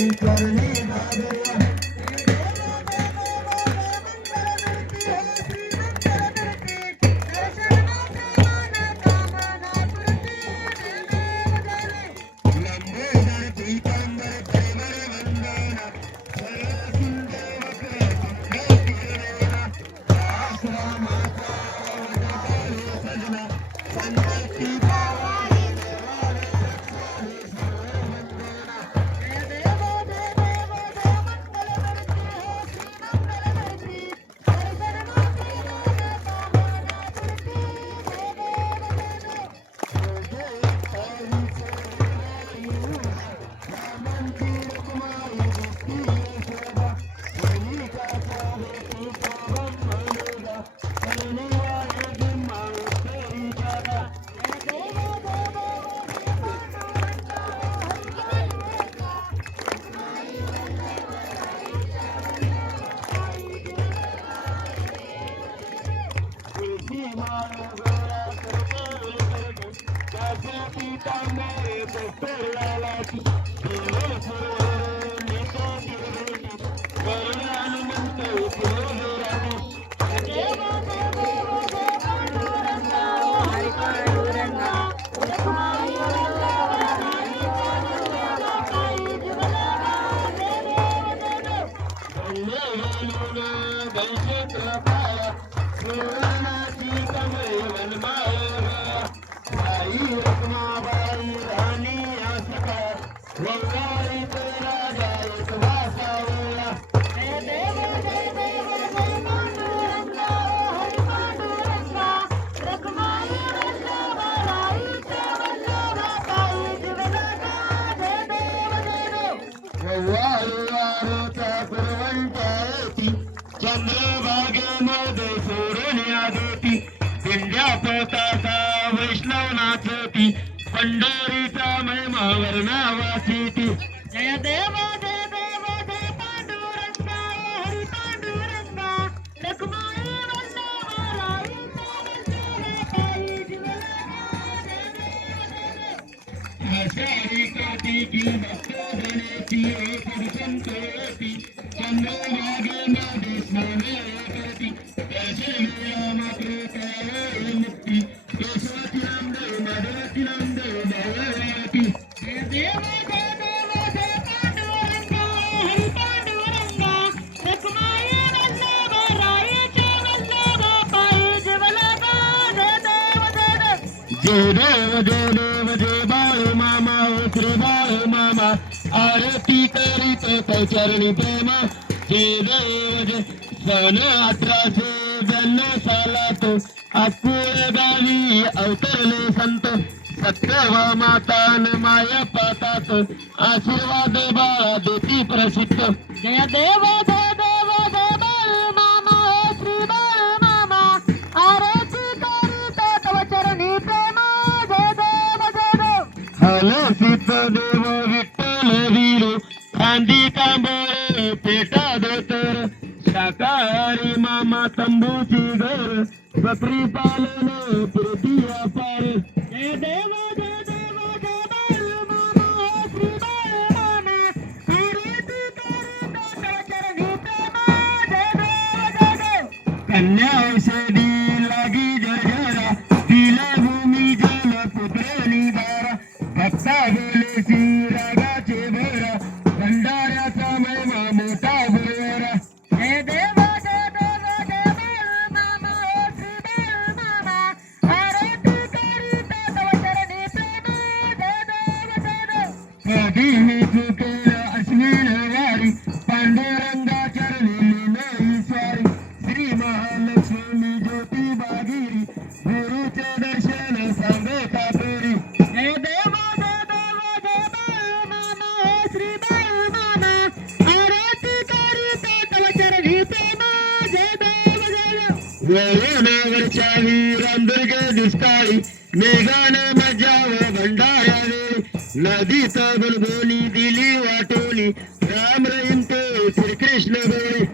लोकरी करणी Come on, come on. वारु वारूचा पुरवंटा येती चंद्रभागेमध्ये सोडून आजोती पिंड्या पोताचा वैष्णव नाचती पंढरीचा महिमा वर्णा वासिती जय देव जय देव जय पांडुरंगा हरी पांडुरंगा. लक्ष्मण हरी काटी की do do do do तो चरणी प्रेमा जय देव जय सन अठराशे ब्याण्णव साला तो अकुळ गावी अवतरले संत सत्यव मातान माय पातात आशीर्वाद बाळा देती कांदी तांबोळे पेटा धोतर शाकाहारी मामा तंबूची घर बकरी पालन पृथ्वी व्यापार. कन्या औषधी दुष्काळी मेघानं मजाव भंडाऱ्यावे नदीत गुलगोनी दिली वाटोली राम रहीम ते श्रीकृष्ण गोळी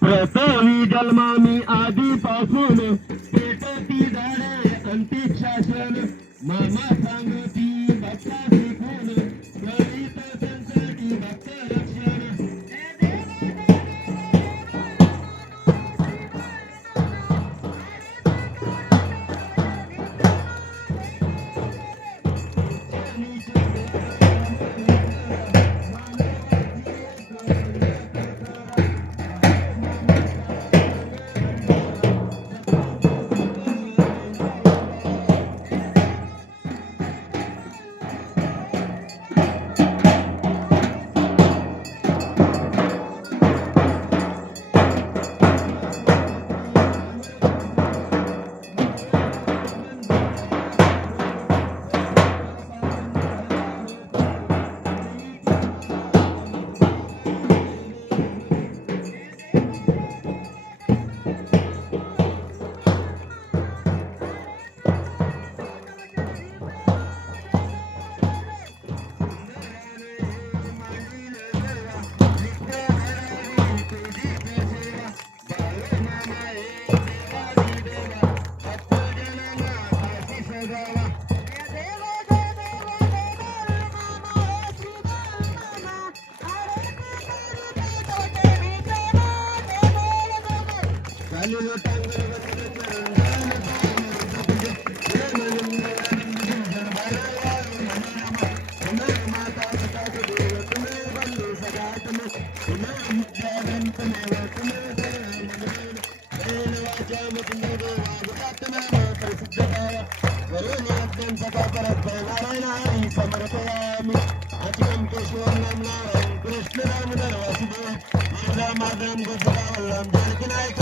प्रथमी जन्मामी आधीपासून पेटती झाडे अंतिक शासन। मामा कृष्ण राम वासुदेव माझा माधव गोपी